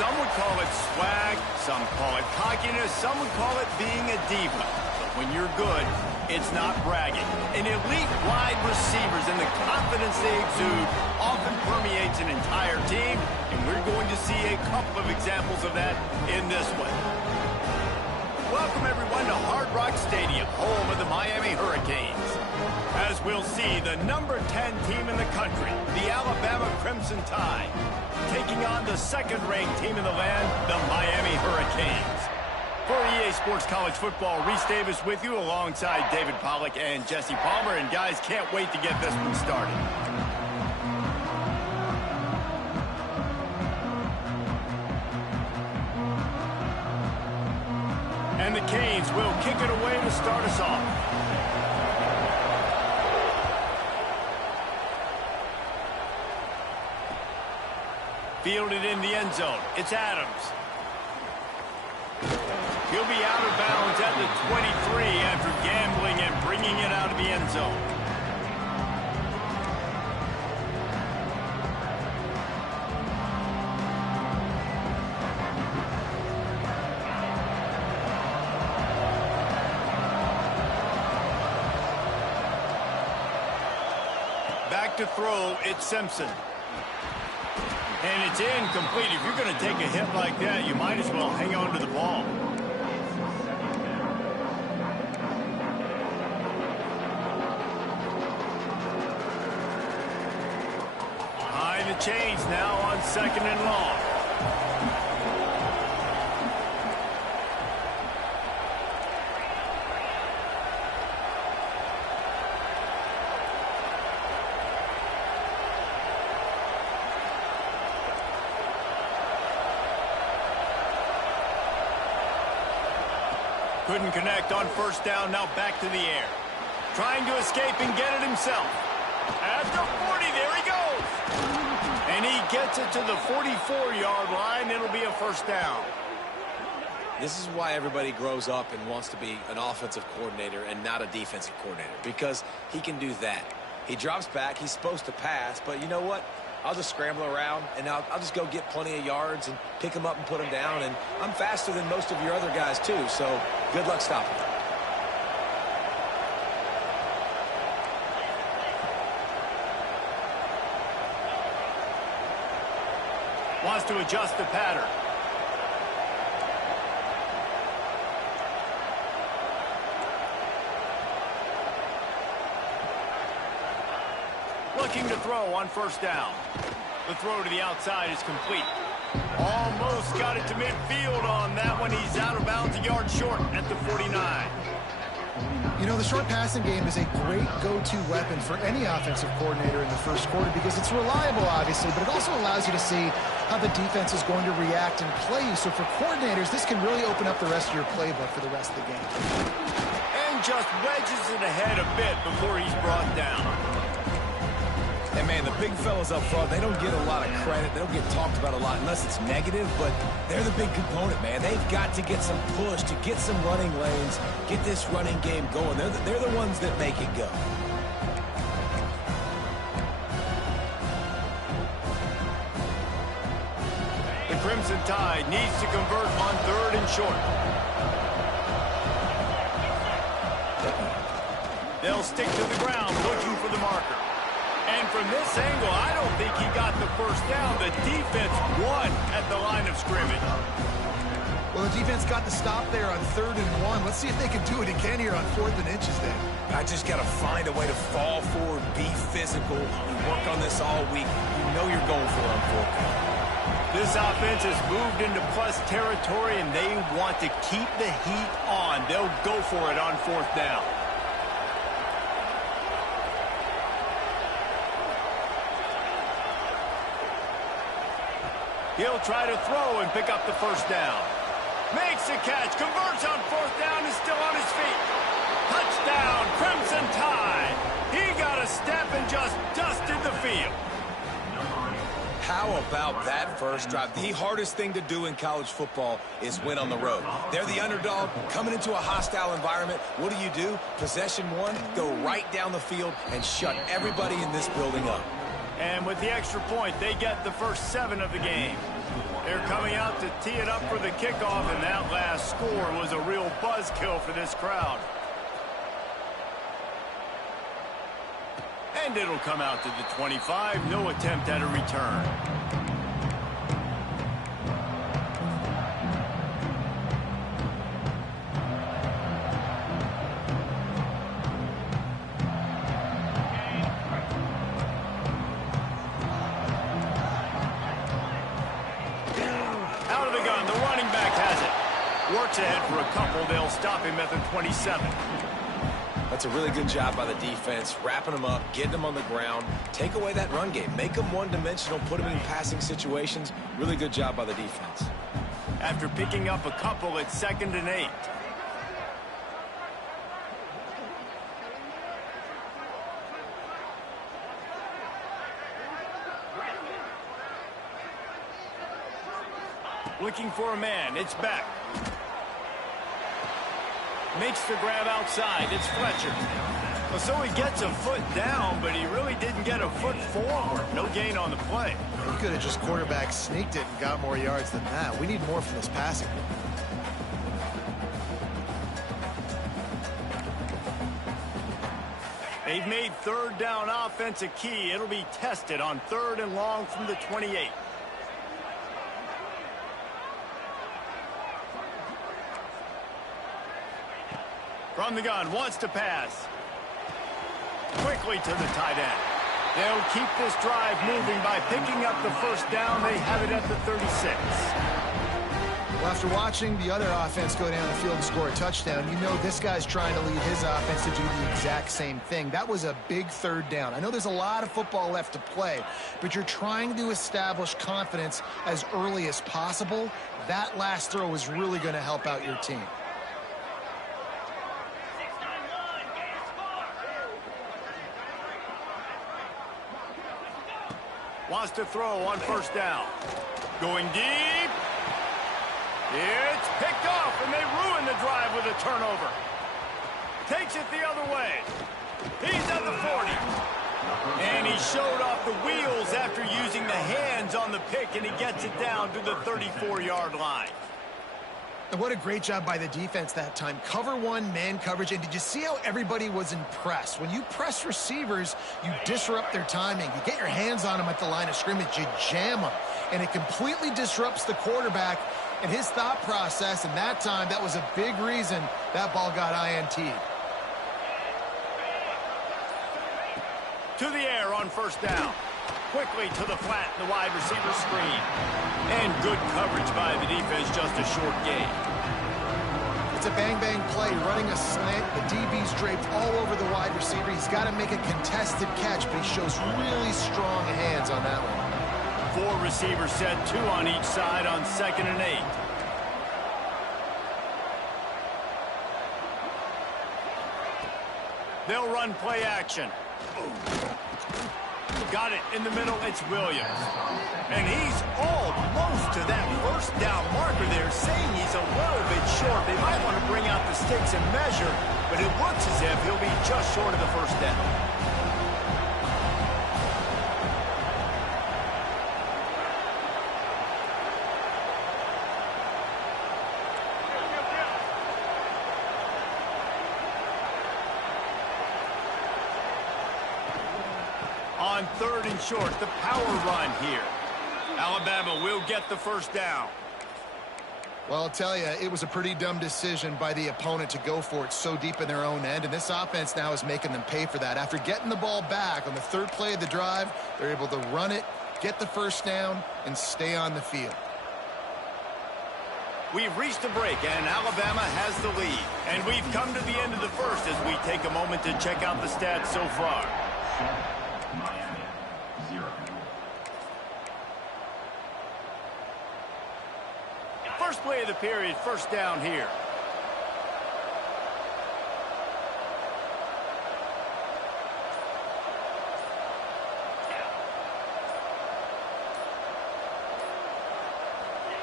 Some would call it swag, some call it cockiness, some would call it being a diva. But when you're good, it's not bragging. An elite wide receivers and the confidence they exude often permeates an entire team, and we're going to see a couple of examples of that in this one. Welcome, everyone, to Hard Rock Stadium, home of the Miami Hurricanes. As we'll see, the number 10 team in the country, the Alabama Crimson Tide, taking on the second-ranked team in the land, the Miami Hurricanes. For EA Sports College Football, Reese Davis with you alongside David Pollack and Jesse Palmer. And guys, can't wait to get this one started. And the Canes will kick it away to start us off. Fielded in the end zone. It's Adams. He'll be out of bounds at the 23 after gambling and bringing it out of the end zone. Back to throw, it's Simpson. And it's incomplete. If you're going to take a hit like that, you might as well hang on to the ball. Behind the chains now on second and long. Couldn't connect on first down, now back to the air. Trying to escape and get it himself. At the 40, there he goes. And he gets it to the 44-yard line. It'll be a first down. This is why everybody grows up and wants to be an offensive coordinator and not a defensive coordinator, because he can do that. He drops back, he's supposed to pass, but you know what? I'll just scramble around, and I'll just go get plenty of yards and pick them up and put them down. And I'm faster than most of your other guys, too, so good luck stopping me. Wants to adjust the pattern. Looking to throw on first down. The throw to the outside is complete. Almost got it to midfield on that one. He's out of bounds, a yard short at the 49. You know, the short passing game is a great go-to weapon for any offensive coordinator in the first quarter because it's reliable, obviously, but it also allows you to see how the defense is going to react and play you. So for coordinators, this can really open up the rest of your playbook for the rest of the game. And just wedges it ahead a bit before he's brought down. And, man, the big fellas up front, they don't get a lot of credit. They don't get talked about a lot unless it's negative, but they're the big component, man. They've got to get some push, to get some running lanes, get this running game going. They're the ones that make it go. The Crimson Tide needs to convert on 3rd and short. They'll stick to the ground looking for the marker. And from this angle, I don't think he got the first down. The defense won at the line of scrimmage. Well, the defense got the stop there on 3rd and 1. Let's see if they can do it again here on 4th and inches then. I just got to find a way to fall forward, be physical. We work on this all week. You know you're going for it on 4th down. This offense has moved into plus territory, and they want to keep the heat on. They'll go for it on 4th down. He'll try to throw and pick up the first down. Makes a catch, converts on 4th down, is still on his feet. Touchdown, Crimson Tide. He got a step and just dusted the field. How about that first drive? The hardest thing to do in college football is win on the road. They're the underdog coming into a hostile environment. What do? Possession one, go right down the field and shut everybody in this building up. And with the extra point, they get the first 7 of the game. They're coming out to tee it up for the kickoff, and that last score was a real buzzkill for this crowd. And it'll come out to the 25. No attempt at a return. Out of the gun, the running back has it. Works ahead for a couple. They'll stop him at the 27. That's a really good job by the defense, wrapping them up, getting them on the ground, take away that run game, make them one-dimensional, put them in passing situations. Really good job by the defense. After picking up a couple, it's 2nd and 8. Looking for a man. It's Beck. Makes the grab outside. It's Fletcher. Well, so he gets a foot down, but he really didn't get a foot forward. No gain on the play. He could have just quarterback sneaked it and got more yards than that. We need more from this passing. They've made 3rd down offense a key. It'll be tested on 3rd and long from the 28. From the gun, wants to pass. Quickly to the tight end. They'll keep this drive moving by picking up the first down. They have it at the 36. Well, after watching the other offense go down the field and score a touchdown, you know this guy's trying to lead his offense to do the exact same thing. That was a big 3rd down. I know there's a lot of football left to play, but you're trying to establish confidence as early as possible. That last throw is really going to help out your team. Wants to throw on first down. Going deep. It's picked off, and they ruin the drive with a turnover. Takes it the other way. He's at the 40. And he showed off the wheels after using the hands on the pick, and he gets it down to the 34-yard line. And what a great job by the defense that time. Cover one, man coverage. And did you see how everybody was impressed? When you press receivers, you disrupt their timing. You get your hands on them at the line of scrimmage. You jam them. And it completely disrupts the quarterback and his thought process. And that time, that was a big reason that ball got INT'd. To the air on first down. Quickly to the flat in the wide receiver screen. And good coverage by the defense, just a short gain. It's a bang-bang play, running a slant. The DB's draped all over the wide receiver. He's got to make a contested catch, but he shows really strong hands on that one. 4 receivers set, 2 on each side on 2nd and 8. They'll run play action. Got it in the middle. It's Williams. And he's almost to that first down marker there, saying he's a little bit short. They might want to bring out the sticks and measure, but it looks as if he'll be just short of the first down. On 3rd and short, the power run here. Alabama will get the first down. Well, I'll tell you, it was a pretty dumb decision by the opponent to go for it so deep in their own end, and this offense now is making them pay for that. After getting the ball back on the 3rd play of the drive, they're able to run it, get the first down, and stay on the field. We've reached a break, and Alabama has the lead. And we've come to the end of the first as we take a moment to check out the stats so far. First play of the period, first down here.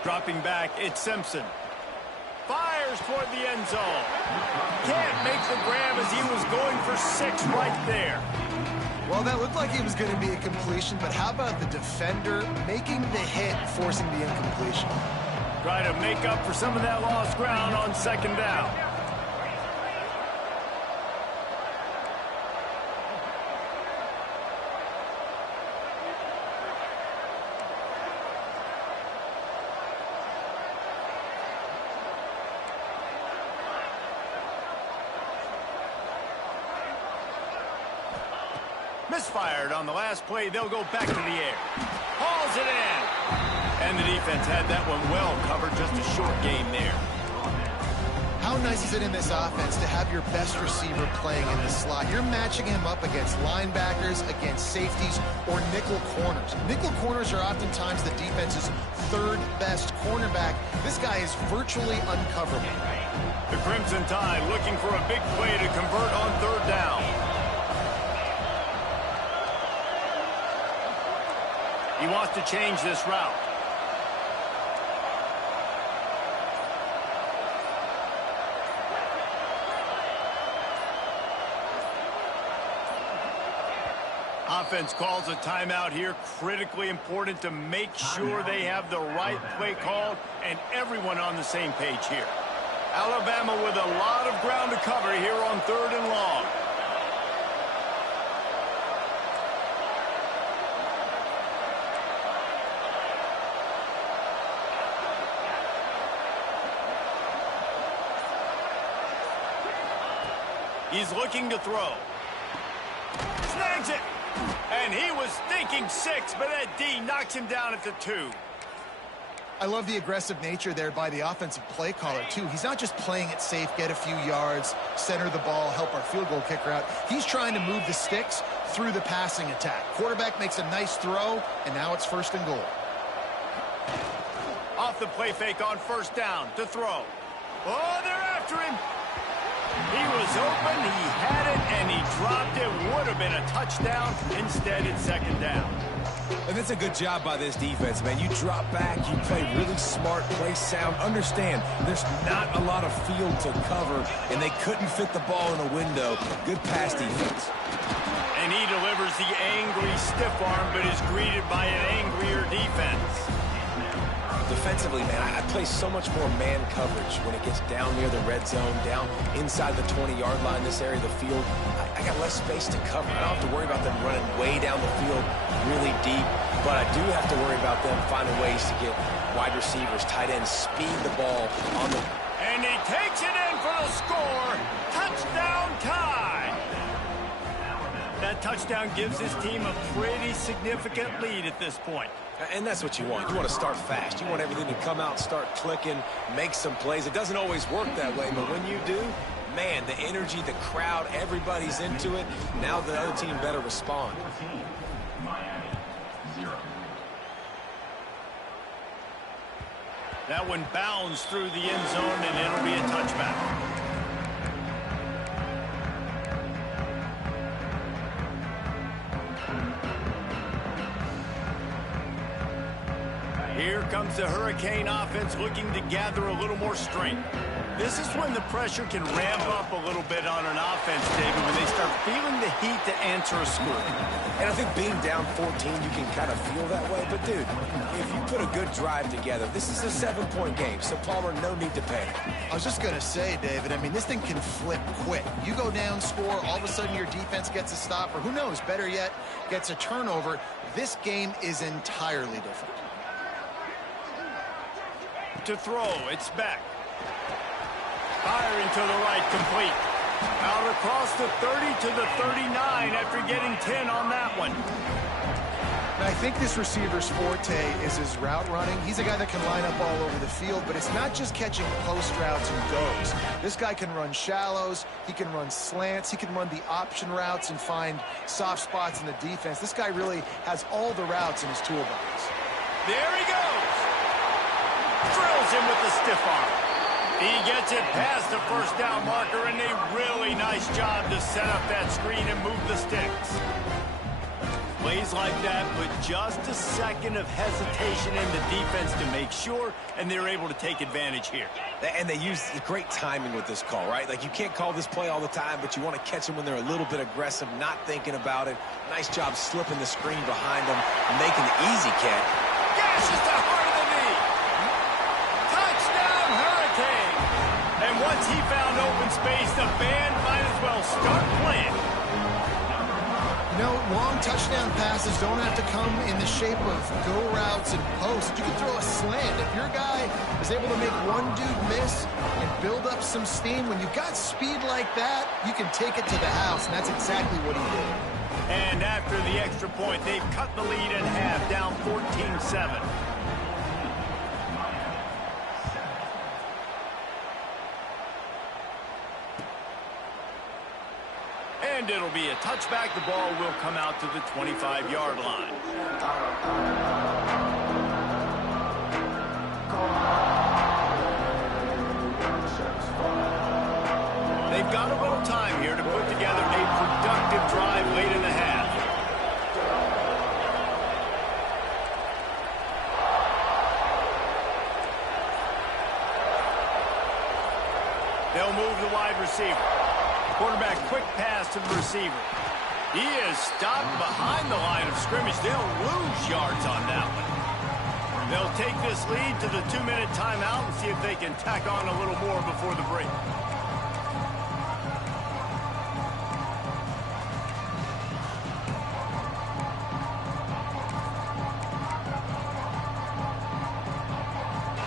Dropping back, it's Simpson. Fires toward the end zone. Can't make the grab as he was going for 6 right there. Well, that looked like it was going to be a completion, but how about the defender making the hit, forcing the incompletion? Try to make up for some of that lost ground on 2nd down. Misfired on the last play. They'll go back to the air. Hauls it in. And the defense had that one well covered. Just a short gain there. How nice is it in this offense to have your best receiver playing in the slot? You're matching him up against linebackers, against safeties, or nickel corners. Nickel corners are oftentimes the defense's 3rd best cornerback. This guy is virtually uncoverable. The Crimson Tide looking for a big play to convert on 3rd down. He wants to change this route. Offense calls a timeout here. Critically important to make sure they have the right play called and everyone on the same page here. Alabama with a lot of ground to cover here on 3rd and long. He's looking to throw. Snags it. And he was thinking 6, but that D knocks him down at the 2. I love the aggressive nature there by the offensive play caller, too. He's not just playing it safe, get a few yards, center the ball, help our field goal kicker out. He's trying to move the sticks through the passing attack. Quarterback makes a nice throw, and now it's 1st and goal. Off the play fake on 1st down to throw. Oh, they're after him. He was open, he had it, and he dropped it. Would have been a touchdown. Instead, it's 2nd down. And that's a good job by this defense, man. You drop back, you play really smart, play sound. Understand, there's not a lot of field to cover, and they couldn't fit the ball in a window. Good pass defense. And he delivers the angry stiff arm, but is greeted by an angrier defense. Defensively, man, I play so much more man coverage when it gets down near the red zone, down inside the 20-yard line, this area of the field. I got less space to cover. I don't have to worry about them running way down the field really deep, but I do have to worry about them finding ways to get wide receivers, tight ends, speed the ball on the... And he takes it in for the score. Touchdown tie. That That touchdown gives his team a pretty significant lead at this point. And that's what you want. You want to start fast. You want everything to come out, start clicking, make some plays. It doesn't always work that way, but when you do, man, the energy, the crowd, everybody's into it. Now the other team better respond. That one bounds through the end zone, and it'll be a touchback. Here comes the Hurricane offense looking to gather a little more strength. This is when the pressure can ramp up a little bit on an offense, David, when they start feeling the heat to answer a score. And I think being down 14, you can kind of feel that way. But, dude, if you put a good drive together, this is a 7-point game. So, Palmer, no need to panic. I was just going to say, David, I mean, this thing can flip quick. You go down, score, all of a sudden your defense gets a stop, or who knows, better yet, gets a turnover. This game is entirely different. To throw, it's back. Firing to the right, complete. Out across the 30 to the 39 after getting 10 on that one. And I think this receiver's forte is his route running. He's a guy that can line up all over the field, but it's not just catching post routes and goes. This guy can run shallows, he can run slants, he can run the option routes and find soft spots in the defense. This guy really has all the routes in his toolbox. There he goes. Drills him with the stiff arm. He gets it past the first down marker, and a really nice job to set up that screen and move the sticks. Plays like that, but just a second of hesitation in the defense to make sure, and they're able to take advantage here. And they use great timing with this call, right? Like, you can't call this play all the time, but you want to catch them when they're a little bit aggressive, not thinking about it. Nice job slipping the screen behind them, making the easy catch. Gashes the heart of the knee. Touchdown, Hurricane. And once he found open space, the band might as well start playing. You know, long touchdown passes don't have to come in the shape of go routes and posts. You can throw a slant. If your guy is able to make one dude miss and build up some steam, when you've got speed like that, you can take it to the house, and that's exactly what he did. And after the extra point, they've cut the lead in half, down 14-7. And it'll be a touchback. The ball will come out to the 25-yard line. They've got a little time here to put together a productive drive late in the half. They'll move the wide receiver. Quarterback, quick pass to the receiver. He is stopped behind the line of scrimmage. They'll lose yards on that one. They'll take this lead to the 2-minute timeout and see if they can tack on a little more before the break.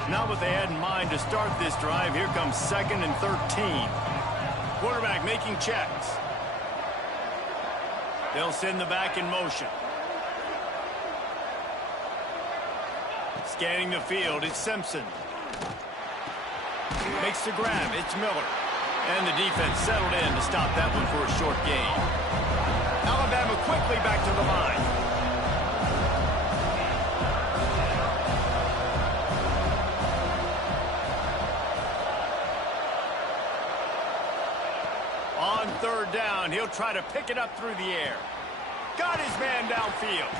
Not what they had in mind to start this drive. Here comes 2nd and 13. Quarterback making checks. They'll send the back in motion. Scanning the field, it's Simpson. Makes the grab, it's Miller. And the defense settled in to stop that one for a short gain. Alabama quickly back to the line. On 3rd down, he'll try to pick it up through the air. Got his man downfield.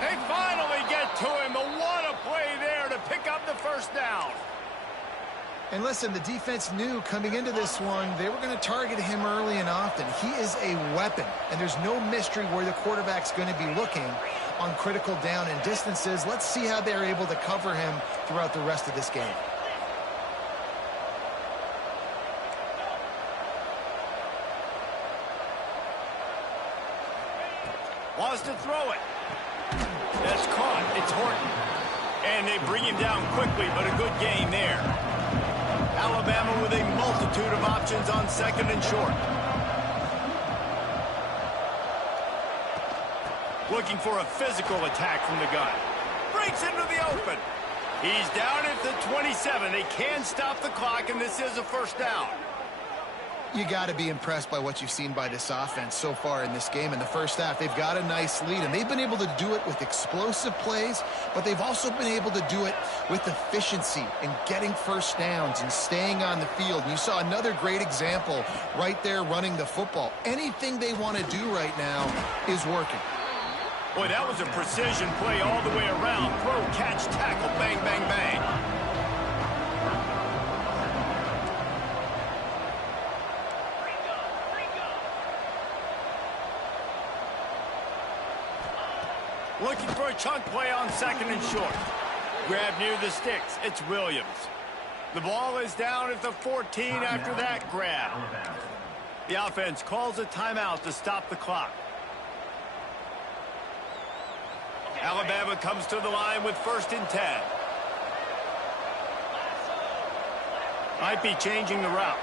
They finally get to him, but what a play there to pick up the 1st down. And listen, the defense knew coming into this one, they were going to target him early and often. He is a weapon, and there's no mystery where the quarterback's going to be looking on critical down and distances. Let's see how they're able to cover him throughout the rest of this game. Wants to throw it. That's caught. It's Horton. And they bring him down quickly, but a good gain there. Alabama with a multitude of options on 2nd and short. Looking for a physical attack from the gun. Breaks into the open. He's down at the 27. They can stop the clock, and this is a first down. You got to be impressed by what you've seen by this offense so far in this game. In the first half, they've got a nice lead, and they've been able to do it with explosive plays, but they've also been able to do it with efficiency and getting first downs and staying on the field. And you saw another great example right there running the football. Anything they want to do right now is working. Boy, that was a precision play all the way around. Throw, catch, tackle, bang, bang, bang. Looking for a chunk play on second and short. Grab near the sticks. It's Williams. The ball is down at the 14 after that grab. The offense calls a timeout to stop the clock. Alabama comes to the line with 1st and 10. Might be changing the route.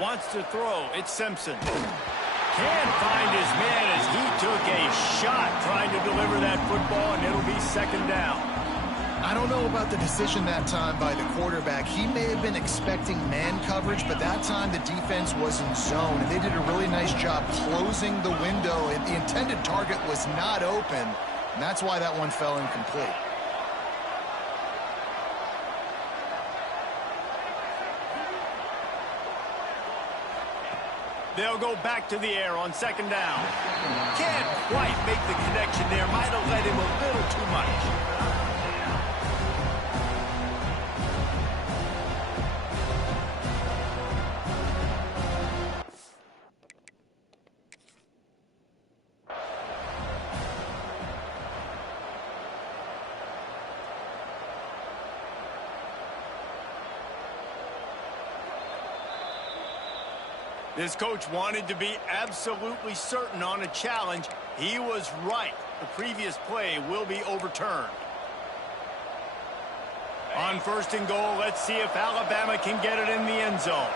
Wants to throw. It's Simpson. Can't find his man as he took a shot trying to deliver that football, and it'll be 2nd down. I don't know about the decision that time by the quarterback. He may have been expecting man coverage, but that time the defense was in zone, and they did a really nice job closing the window. And the intended target was not open, and that's why that one fell incomplete. They'll go back to the air on 2nd down. Can't quite make the connection there. Might have led him a little too much. This coach wanted to be absolutely certain on a challenge. He was right. The previous play will be overturned. On 1st and goal, let's see if Alabama can get it in the end zone.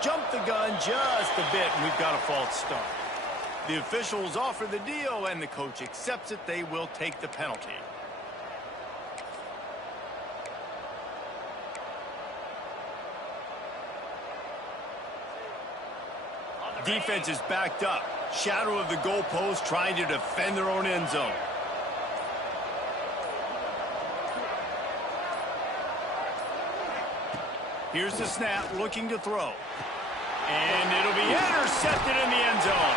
Jump the gun just a bit, and we've got a false start. The officials offer the deal, and the coach accepts it. They will take the penalty. Defense is backed up. Shadow of the goalpost trying to defend their own end zone. Here's the snap, looking to throw. And it'll be intercepted in the end zone.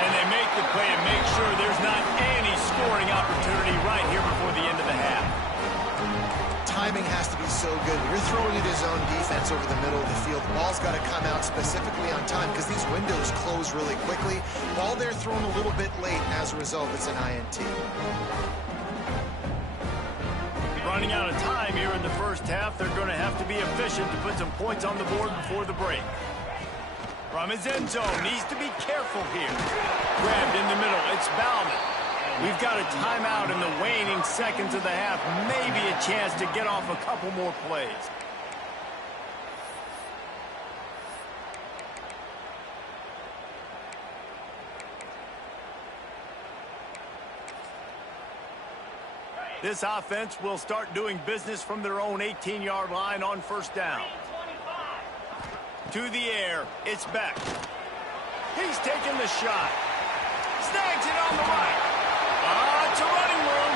And they make the play and make sure there's not any scoring opportunity right here before the end of the half. Timing has to be so good. You're throwing at his own defense over the middle of the field. The ball's got to come out specifically on time because these windows close really quickly. Ball there thrown a little bit late, and as a result, it's an INT. Running out of time here in the first half. They're going to have to be efficient to put some points on the board before the break. From his end zone, needs to be careful here. Grabbed in the middle, it's Bauman. We've got a timeout in the waning seconds of the half. Maybe a chance to get off a couple more plays. This offense will start doing business from their own 18-yard line on 1st down. To the air, it's Beck. He's taking the shot. Snags it on the right. It's a running room.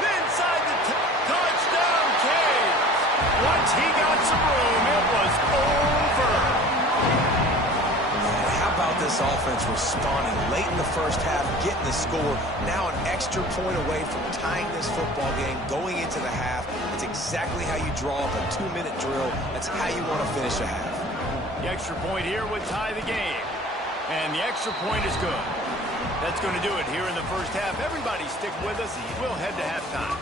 Inside the touchdown cage. Once he got some room, it was over. How about this offense responding late in the first half, getting the score, now an extra point away from tying this football game, going into the half. It's exactly how you draw up a 2-minute drill. That's how you want to finish a half. The extra point here would tie the game. And the extra point is good. That's going to do it here in the first half. Everybody stick with us. We'll head to halftime.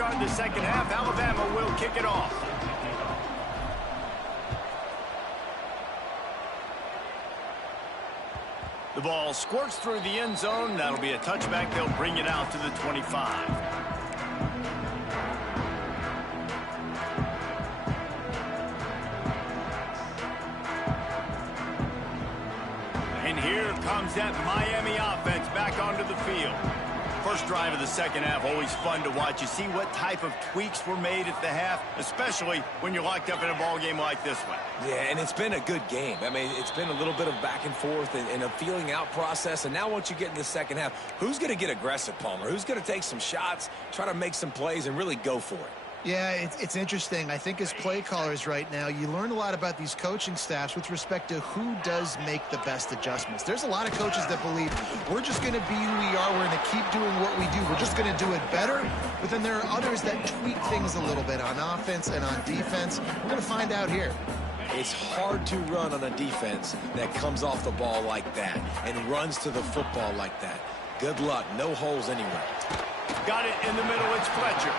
start the second half. Alabama will kick it off. The ball squirts through the end zone. That'll be a touchback. They'll bring it out to the 25. And here comes that Miami offense back onto the field. First drive of the second half, always fun to watch. You see what type of tweaks were made at the half, especially when you're locked up in a ball game like this one. Yeah, and it's been a good game. I mean, it's been a little bit of back and forth and a feeling out process. And now once you get in the second half, who's going to get aggressive, Palmer? Who's going to take some shots, try to make some plays, and really go for it? Yeah, it's interesting. I think as play callers right now, you learn a lot about these coaching staffs with respect to who does make the best adjustments. There's a lot of coaches that believe we're just going to be who we are. We're going to keep doing what we do. We're just going to do it better. But then there are others that tweak things a little bit on offense and on defense. We're going to find out here. It's hard to run on a defense that comes off the ball like that and runs to the football like that. Good luck. No holes anywhere. Got it in the middle. It's Fletcher.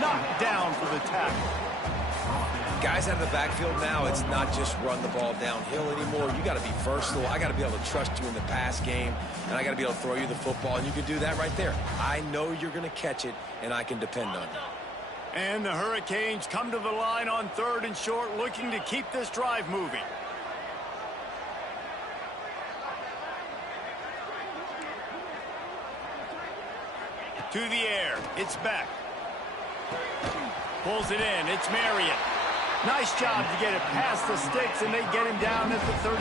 Knocked down for the tackle. Guys out of the backfield now, it's not just run the ball downhill anymore. You got to be versatile. I got to be able to trust you in the pass game, and I got to be able to throw you the football, and you can do that right there. I know you're going to catch it, and I can depend on you. And the Hurricanes come to the line on 3rd and short, looking to keep this drive moving. To the air. It's Beck. Pulls it in. It's Marion. Nice job to get it past the sticks, and they get him down at the 35.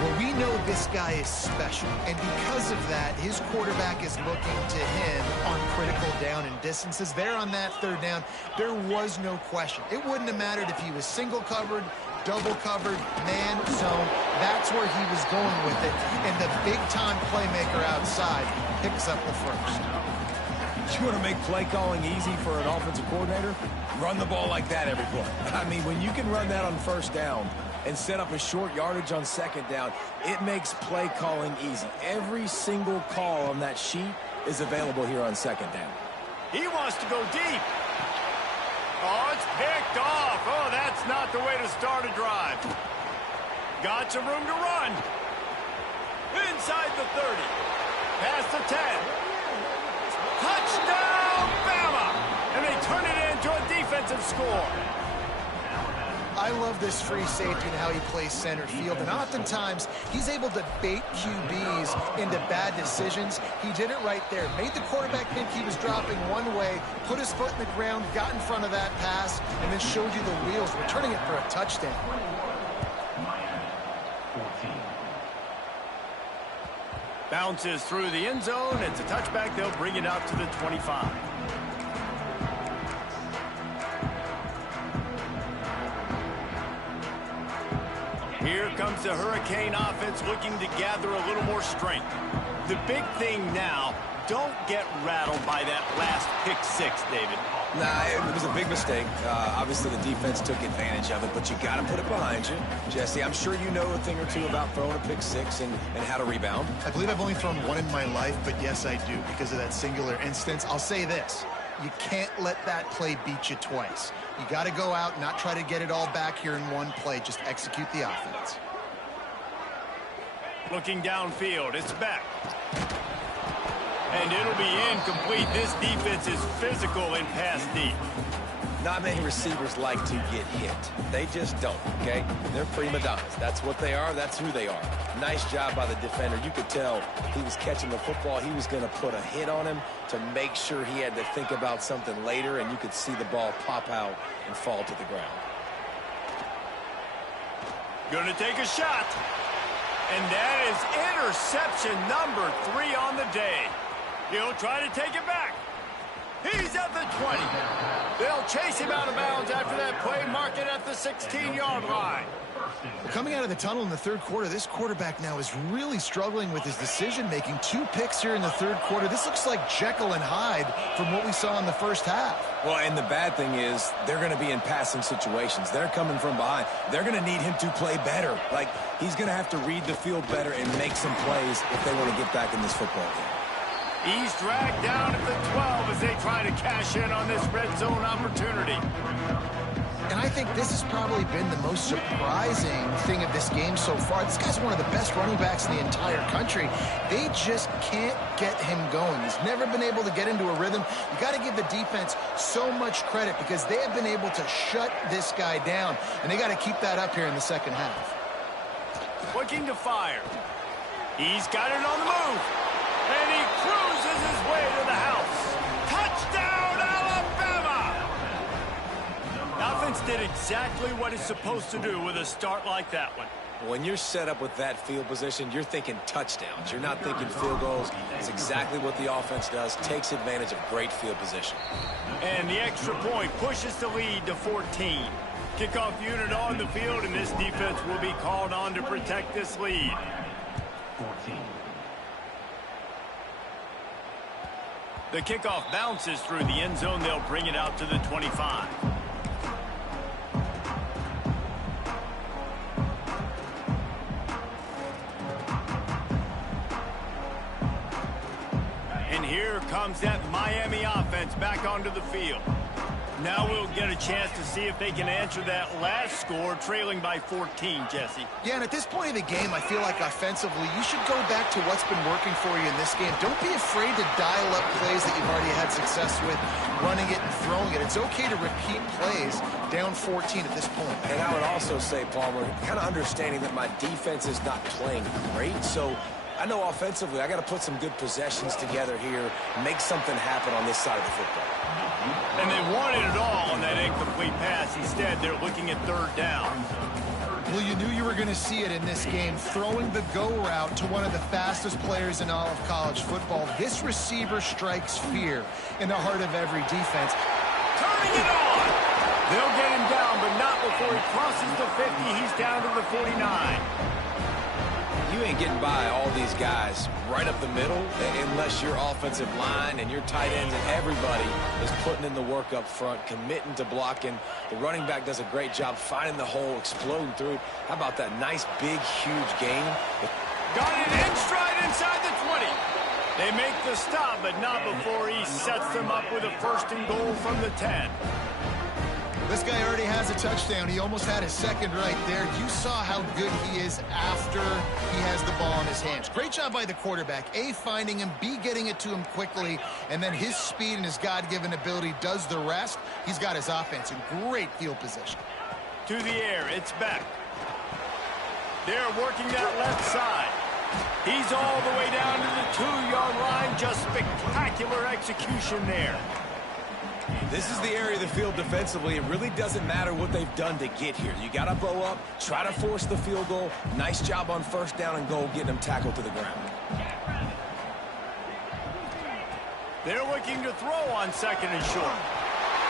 Well, we know this guy is special, and because of that, his quarterback is looking to him on critical down and distances. There on that 3rd down, there was no question. It wouldn't have mattered if he was single covered, double covered, man zone. That's where he was going with it, and the big-time playmaker outside picks up the first. You want to make play calling easy for an offensive coordinator? Run the ball like that every play. I mean, when you can run that on 1st down and set up a short yardage on 2nd down, it makes play calling easy. Every single call on that sheet is available here on 2nd down. He wants to go deep. Oh, it's picked off. Oh, that's not the way to start a drive. Got some room to run. Inside the 30. Past the 10. Touchdown, Bama! And they turn it into a defensive score. I love this free safety and how he plays center field, and oftentimes he's able to bait QBs into bad decisions. He did it right there. Made the quarterback think he was dropping one way, put his foot in the ground, got in front of that pass, and then showed you the wheels, returning it for a touchdown. Bounces through the end zone. It's a touchback. They'll bring it out to the 25. Here comes the Hurricane offense looking to gather a little more strength. The big thing now, don't get rattled by that last pick 6, David. Nah, it was a big mistake. Obviously, the defense took advantage of it, but you got to put it behind you. Jesse, I'm sure you know a thing or two about throwing a pick 6 and how to rebound. I believe I've only thrown one in my life, but yes, I do, because of that singular instance. I'll say this. You can't let that play beat you twice. You got to go out, not try to get it all back here in one play. Just execute the offense. Looking downfield, it's back. And it'll be incomplete. This defense is physical and pass deep. Not many receivers like to get hit. They just don't, okay? They're prima donnas. That's what they are. That's who they are. Nice job by the defender. You could tell he was catching the football. He was going to put a hit on him to make sure he had to think about something later, and you could see the ball pop out and fall to the ground. Going to take a shot. And that is interception number 3 on the day. He'll try to take it back. He's at the 20. They'll chase him out of bounds after that play, mark it at the 16-yard line. Coming out of the tunnel in the 3rd quarter, this quarterback now is really struggling with his decision-making. 2 picks here in the 3rd quarter. This looks like Jekyll and Hyde from what we saw in the first half. Well, and the bad thing is they're going to be in passing situations. They're coming from behind. They're going to need him to play better. Like, he's going to have to read the field better and make some plays if they want to get back in this football game. He's dragged down at the 12 as they try to cash in on this red zone opportunity. And I think this has probably been the most surprising thing of this game so far. This guy's one of the best running backs in the entire country. They just can't get him going. He's never been able to get into a rhythm. You got to give the defense so much credit because they have been able to shut this guy down, and they got to keep that up here in the second half. Looking to fire. He's got it on the move. And he cruises his way to the house. Touchdown, Alabama! The offense did exactly what it's supposed to do with a start like that one. When you're set up with that field position, you're thinking touchdowns. You're not thinking field goals. It's exactly what the offense does. Takes advantage of great field position. And the extra point pushes the lead to 14. Kickoff unit on the field, and this defense will be called on to protect this lead. 14. The kickoff bounces through the end zone. They'll bring it out to the 25. And here comes that Miami offense back onto the field. Now we'll get a chance to see if they can answer that last score, trailing by 14, Jesse. Yeah, and at this point of the game, I feel like offensively, you should go back to what's been working for you in this game. Don't be afraid to dial up plays that you've already had success with, running it and throwing it. It's okay to repeat plays down 14 at this point. And I would also say, Palmer, kind of understanding that my defense is not playing great, so I know offensively I got to put some good possessions together here, make something happen on this side of the football. And they wanted it all on that incomplete pass. Instead, they're looking at third down. Well, you knew you were going to see it in this game, throwing the go route to one of the fastest players in all of college football. This receiver strikes fear in the heart of every defense. Turning it on. They'll get him down, but not before he crosses the 50. He's down to the 49. You ain't getting by all these guys right up the middle unless your offensive line and your tight ends and everybody is putting in the work up front, committing to blocking. The running back does a great job finding the hole, exploding through. How about that nice, big, huge gain? Got it in stride inside the 20. They make the stop, but not before he sets them up with a first and goal from the 10. This guy already has a touchdown. He almost had his second right there. You saw how good he is after he has the ball in his hands. Great job by the quarterback. A, finding him, B, getting it to him quickly, and then his speed and his God-given ability does the rest. He's got his offense in great field position. To the air, it's back. They're working that left side. He's all the way down to the 2-yard line. Just spectacular execution there. This is the area of the field defensively. It really doesn't matter what they've done to get here. You got to bow up, try to force the field goal. Nice job on first down and goal, getting them tackled to the ground. They're looking to throw on second and short.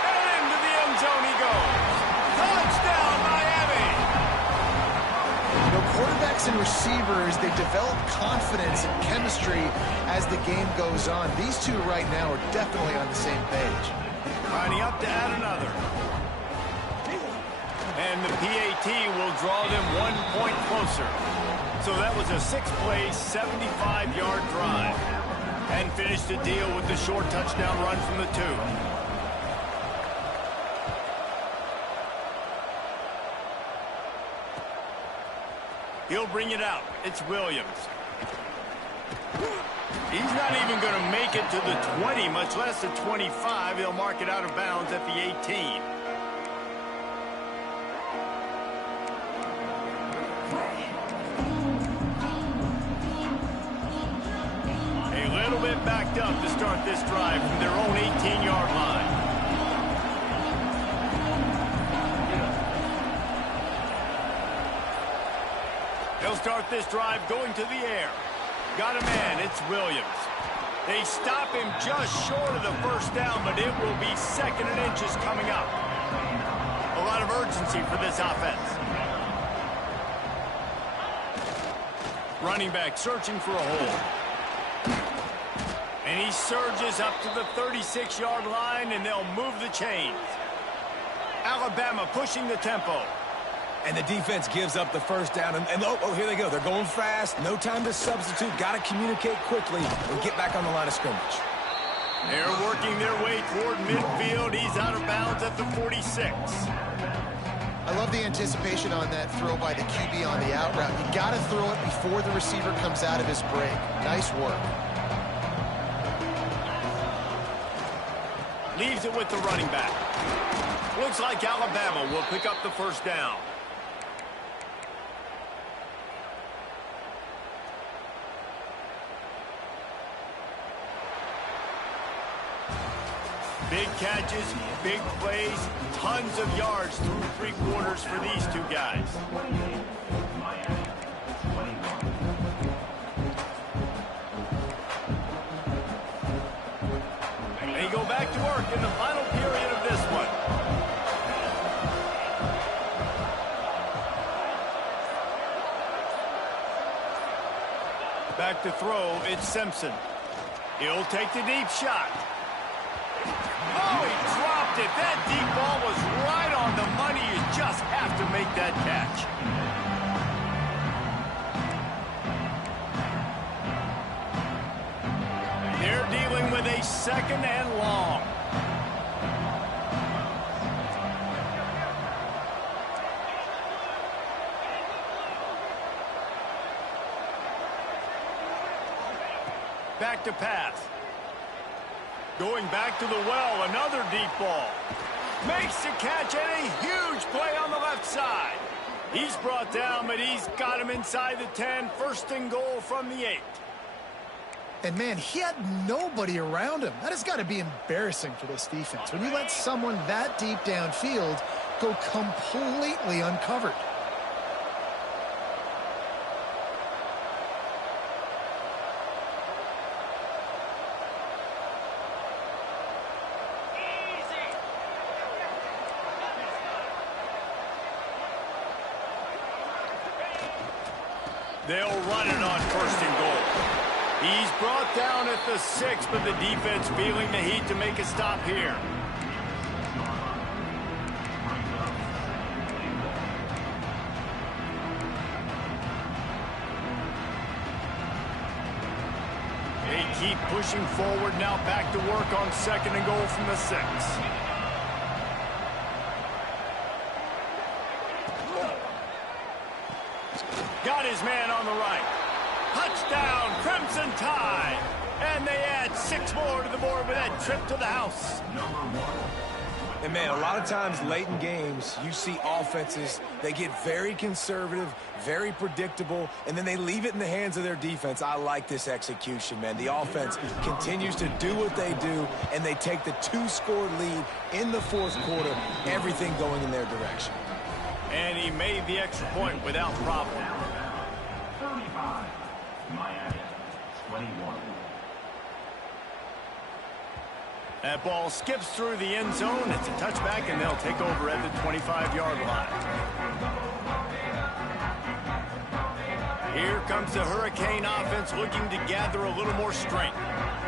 And into the end zone he goes. Touchdown, Miami! You know, quarterbacks and receivers, they develop confidence and chemistry as the game goes on. These two right now are definitely on the same page. Lining up to add another. And the PAT will draw them 1 point closer. So that was a 6-play, 75-yard drive. And finished the deal with the short touchdown run from the 2. He'll bring it out. It's Williams. He's not even going to make it to the 20, much less the 25. He'll mark it out of bounds at the 18. A little bit backed up to start this drive from their own 18-yard line. They'll start this drive going to the air. Got a man, it's Williams. They stop him just short of the first down, but it will be second and inches coming up. A lot of urgency for this offense. Running back searching for a hole. And he surges up to the 36-yard line, and they'll move the chains. Alabama pushing the tempo. And the defense gives up the first down. And oh, here they go. They're going fast. No time to substitute. Got to communicate quickly and get back on the line of scrimmage. They're working their way toward midfield. He's out of bounds at the 46. I love the anticipation on that throw by the QB on the out route. You got to throw it before the receiver comes out of his break. Nice work. Leaves it with the running back. Looks like Alabama will pick up the first down. Big catches, big plays, tons of yards through three quarters for these two guys. They go back to work in the final period of this one. Back to throw, it's Simpson. He'll take the deep shot. Oh, he dropped it. That deep ball was right on the money. You just have to make that catch. They're dealing with a second and long. Back to pass. Going back to the well, another deep ball. Makes the catch and a huge play on the left side. He's brought down, but he's got him inside the 10. First and goal from the 8. And, man, he had nobody around him. That has got to be embarrassing for this defense. When you let someone that deep downfield go completely uncovered. They'll run it on first and goal. He's brought down at the 6, but the defense feeling the heat to make a stop here. They keep pushing forward, now back to work on second and goal from the 6. Got his man on the right. Touchdown, Crimson Tide. And they add 6 more to the board with that trip to the house. And, man, a lot of times late in games, you see offenses, they get very conservative, very predictable, and then they leave it in the hands of their defense. I like this execution, man. The offense continues to do what they do, and they take the 2-score lead in the fourth quarter, everything going in their direction. And he made the extra point without problem. 35, Miami, 21. That ball skips through the end zone. It's a touchback, and they'll take over at the 25-yard line. Here comes the Hurricane offense looking to gather a little more strength.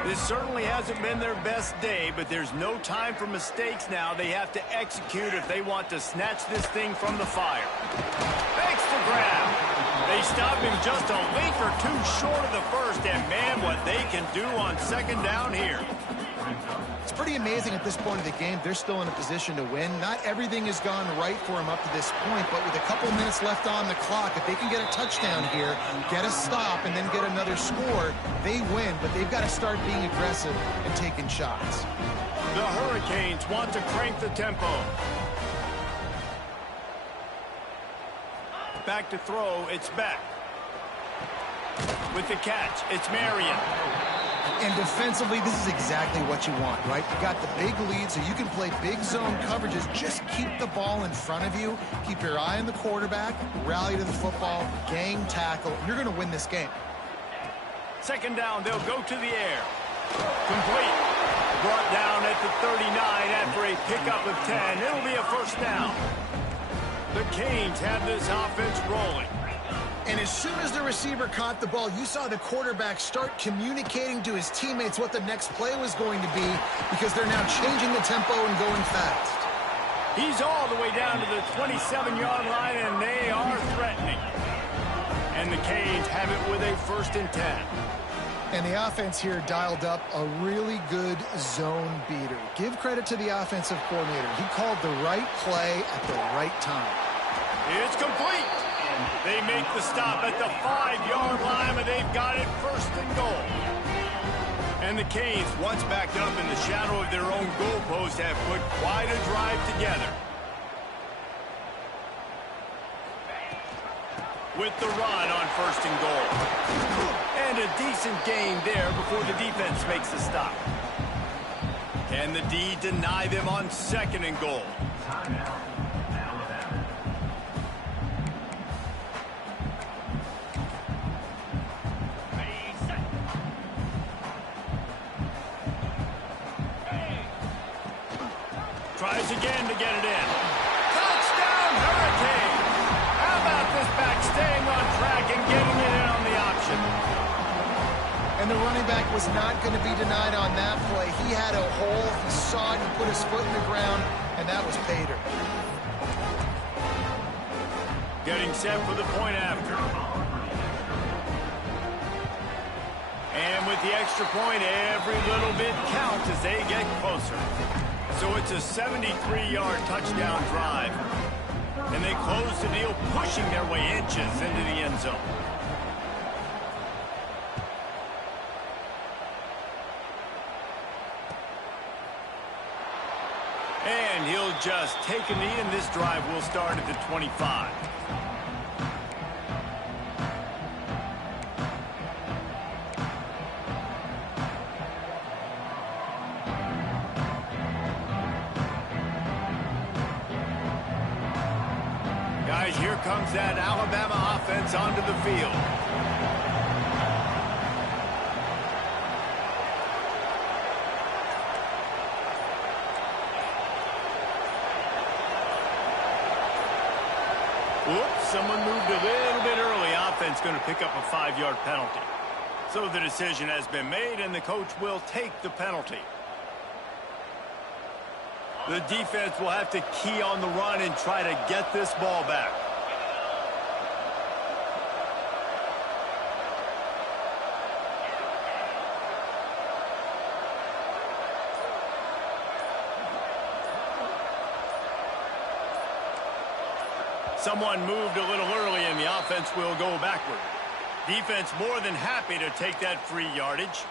This certainly hasn't been their best day, but there's no time for mistakes now. They have to execute if they want to snatch this thing from the fire. Makes the grab. They stop him just a link or two short of the first, and man, what they can do on second down here. It's pretty amazing at this point of the game. They're still in a position to win. Not everything has gone right for them up to this point, but with a couple minutes left on the clock, if they can get a touchdown here, get a stop, and then get another score, they win. But they've got to start being aggressive and taking shots. The Hurricanes want to crank the tempo. Back to throw, it's Beck. With the catch, it's Marion. And defensively, this is exactly what you want, right? You got the big lead, so you can play big zone coverages. Just keep the ball in front of you. Keep your eye on the quarterback. Rally to the football. Gang tackle. You're going to win this game. Second down, they'll go to the air. Complete. Brought down at the 39 after a pickup of 10. It'll be a first down. The Canes have this offense rolling. And as soon as the receiver caught the ball, you saw the quarterback start communicating to his teammates what the next play was going to be, because they're now changing the tempo and going fast. He's all the way down to the 27-yard line, and they are threatening. And the Canes have it with a 1st and 10. And the offense here dialed up a really good zone beater. Give credit to the offensive coordinator. He called the right play at the right time. It's complete. They make the stop at the 5-yard line, but they've got it first and goal. And the Canes, once backed up in the shadow of their own goalpost, have put quite a drive together. With the run on first and goal. And a decent gain there before the defense makes the stop. Can the D deny them on second and goal? Timeout. Alabama. Tries again to get it in. Touchdown, Hurricane! How about this back staying on track and getting it in on the option? And the running back was not going to be denied on that play. He had a hole. He saw it. He put his foot in the ground, and that was Pater. Getting set for the point after. And with the extra point, every little bit counts as they get closer. So it's a 73-yard touchdown drive. And they close the deal, pushing their way inches into the end zone. And he'll just take a knee, and this drive will start at the 25. Guys, here comes that Alabama offense onto the field. Whoops, someone moved a little bit early. Offense going to pick up a 5-yard penalty. So the decision has been made, and the coach will take the penalty. The defense will have to key on the run and try to get this ball back. Someone moved a little early, and the offense will go backward. Defense more than happy to take that free yardage.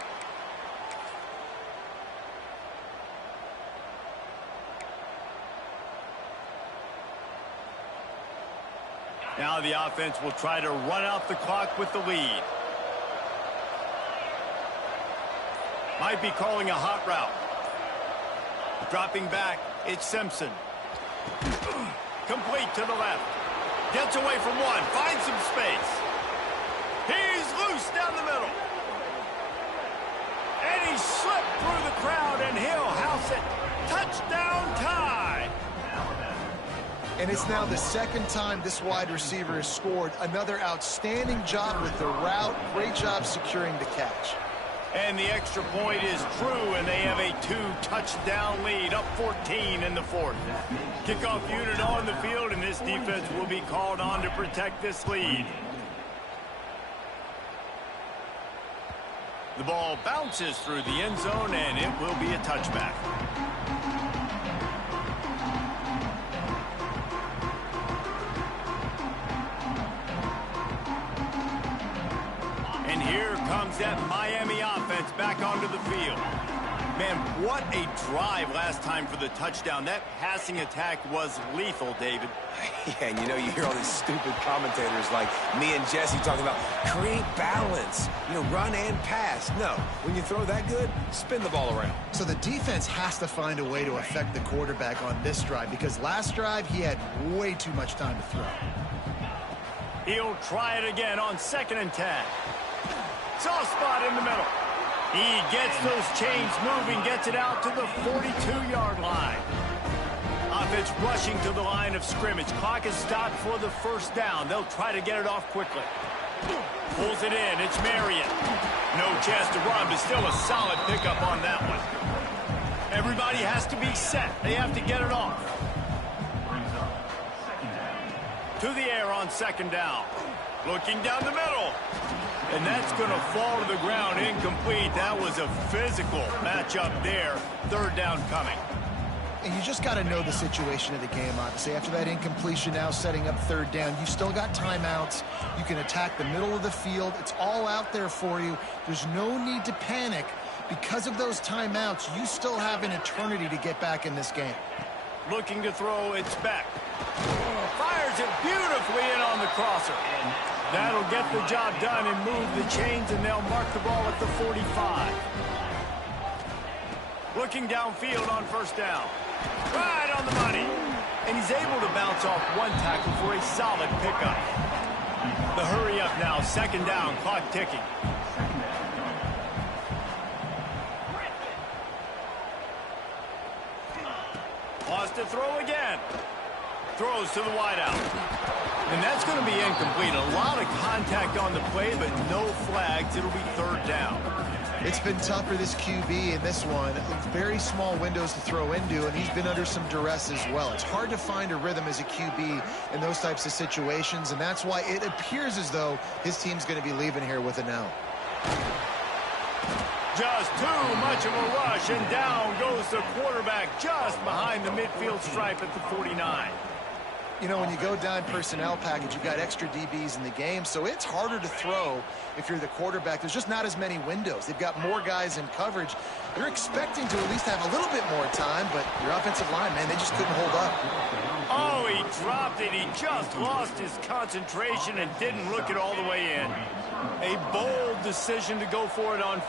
Now the offense will try to run out the clock with the lead. Might be calling a hot route. Dropping back, it's Simpson. Complete to the left. Gets away from one, finds some space. He's loose down the middle. And he slipped through the crowd, and he'll house it. Touchdown tie. And it's now the second time this wide receiver has scored. Another outstanding job with the route. Great job securing the catch. And the extra point is true, and they have a 2-touchdown lead, up 14 in the fourth. Kickoff unit on the field, and this defense will be called on to protect this lead. The ball bounces through the end zone, and it will be a touchback. And here comes that Miami offense back onto the field. Man, what a drive last time for the touchdown. That passing attack was lethal, David. Yeah, and you know, you hear all these stupid commentators like me and Jesse talking about create balance, you know, run and pass. No, when you throw that good, spin the ball around. So the defense has to find a way to affect the quarterback on this drive, because last drive he had way too much time to throw. He'll try it again on 2nd and 10. Soft spot in the middle. He gets those chains moving, gets it out to the 42-yard line. Offense rushing to the line of scrimmage. Clock is stopped for the first down. They'll try to get it off quickly. Pulls it in. It's Marion. No chance to run, but still a solid pickup on that one. Everybody has to be set. They have to get it off. To the air on 2nd down. Looking down the middle. And that's going to fall to the ground incomplete. That was a physical matchup there. Third down coming. And you just got to know the situation of the game, obviously. After that incompletion, now setting up third down, you still got timeouts. You can attack the middle of the field. It's all out there for you. There's no need to panic. Because of those timeouts, you still have an eternity to get back in this game. Looking to throw, it's back. Fires it beautifully in on the crosser. That'll get the job done and move the chains, and they'll mark the ball at the 45. Looking downfield on first down. Right on the money. And he's able to bounce off one tackle for a solid pickup. The hurry up now, second down, clock ticking. Wants to throw again. Throws to the wideout. And that's going to be incomplete. A lot of contact on the play, but no flags. It'll be third down. It's been tough for this QB in this one. Very small windows to throw into, and he's been under some duress as well. It's hard to find a rhythm as a QB in those types of situations, and that's why it appears as though his team's going to be leaving here with an L. Just too much of a rush, and down goes the quarterback just behind the midfield stripe at the 49. You know, when you go down personnel package, you've got extra DBs in the game, so it's harder to throw if you're the quarterback. There's just not as many windows. They've got more guys in coverage. You're expecting to at least have a little bit more time, but your offensive line, man, they just couldn't hold up. Oh, he dropped it. He just lost his concentration and didn't look it all the way in. A bold decision to go for it on